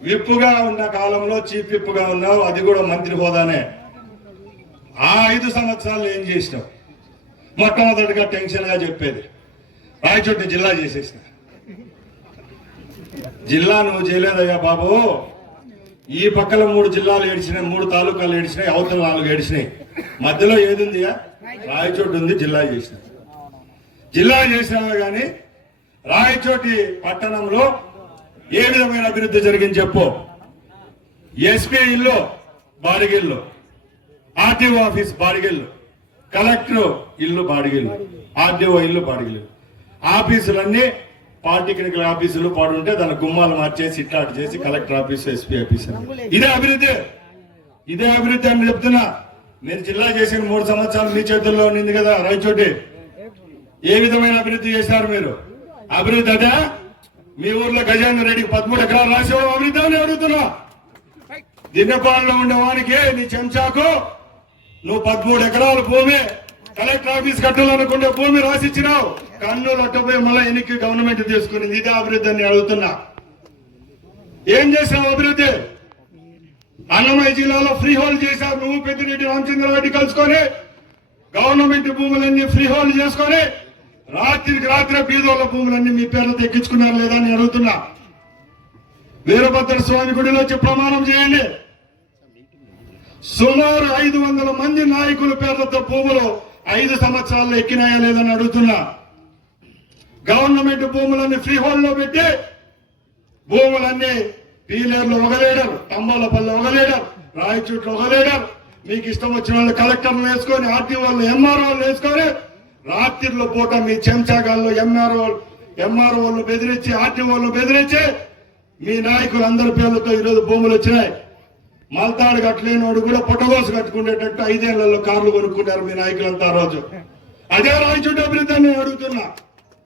విప్పుగా ఉన్న కాలంలో చీఫ్ విప్పుగా ఉన్నావు అది కూడా మంత్రి హోదానే. ఆ ఐదు సంవత్సరాలు ఏం చేసినావు? మొట్టమొదటిగా టెన్షన్గా చెప్పేది రాయచోటి జిల్లా చేసేసిన. జిల్లా నువ్వు చేయలేదయ్యా బాబు. ఈ పక్కల మూడు జిల్లాలు ఏడిచినాయి మూడు తాలూకాలు ఏడిచినాయి అవతల నాలుగు ఏడిచినాయి. మధ్యలో ఏది ఉందియా? రాయచోటి ఉంది జిల్లా చేసిన. జిల్లా చేసినావే కానీ రాయచోటి పట్టణంలో ఏ విధమైన అభివృద్ధి జరిగింది చెప్పు. ఎస్పీ ఇల్లు బాడిగిల్లు. ఆర్టీఓ ఆఫీస్ బాడిగిల్లు. కలెక్టర్ ఇల్లు బాడిగిల్లు. ఆర్టీఓ ఇల్లు బాడిగిల్లు. ఆఫీసులన్నీ పాలిటెక్నికల్ ఆఫీసులు పాడుంటే దాని గుమ్మాలు మార్చేసి ఇట్లా చేసి కలెక్టర్ ఆఫీస్ ఎస్పీ ఆఫీస్ ఇదే అభివృద్ధి. ఇదే అభివృద్ధి అని చెప్తున్నా. నేను జిల్లా చేసిన మూడు సంవత్సరాలు మీ చేతుల్లో ఉంది కదా రాయచోటి. ఏ విధమైన అభివృద్ధి చేశారు మీరు? అభివృద్ధి అదే? మీ ఊర్లో గజేంద్ర రెడ్డికి పదమూడు ఎకరాలు రాసేవాడు అభివృద్ధి అని అడుగుతున్నా. దిన్నపాలలో ఉండేవానికి నీ చెంచాకు నువ్వు పదమూడు ఎకరాల భూమి కలెక్టర్ ఆఫీస్ కట్టాలనుకుంటే భూమి రాసిచ్చినావు. కన్నులు అట్టపోయి మళ్ళీ ఎన్నిక గవర్నమెంట్ తీసుకుని ఇదే అభివృద్ధి అని అడుగుతున్నా. ఏం చేసావు అభివృద్ధి? అన్నమయ్య జిల్లాలో ఫ్రీ హోల్డ్ చేశావు. నువ్వు పెద్దిరెడ్డి రామచంద్రారెడ్డి కలుసుకొని గవర్నమెంట్ భూములన్నీ ఫ్రీ హోల్డ్ చేసుకొని రాత్రికి రాత్రి బీదోళ్ళ భూములన్నీ మీ పేర్లు తెక్కించుకున్నారు లేదా అని అడుగుతున్నా. వీరభద్ర స్వామి గుడిలో వచ్చి ప్రమాణం చేయండి. సుమారు ఐదు వందల మంది నాయకుల పేర్లతో భూములు ఐదు సంవత్సరాల్లో ఎక్కినాయా లేదని అడుగుతున్నా. గవర్నమెంట్ భూములన్నీ ఫ్రీ హోల్డ్లో పెట్టి భూములన్నీ పీలేర్లు ఒక లీడర్ తంబాలపల్లి ఒక లీడర్ రాయచూట్లు ఒక లీడర్ మీకు ఇష్టం వచ్చిన వాళ్ళు కలెక్టర్లు వేసుకొని ఆర్టీ వాళ్ళు ఎంఆర్ఓలు వేసుకొని రాత్రిలో పూట మీ చెంచాగాళ్ళు ఎంఆర్ఓ ఎంఆర్ఓలు బెదిరించి ఆర్టీఓలు బెదిరించి మీ నాయకులు అందరి పేర్లతో ఈరోజు భూములు వచ్చినాయి. మల్తాడు కట్టలేనోడు కూడా పొట్టగోసు కట్టుకునేటట్టు ఐదేళ్ళలో కార్లు కొనుక్కున్నారు మీ నాయకులంతా ఆ రోజు. అదే రాయచోటి అభివృద్ధి అని నేను అడుగుతున్నా.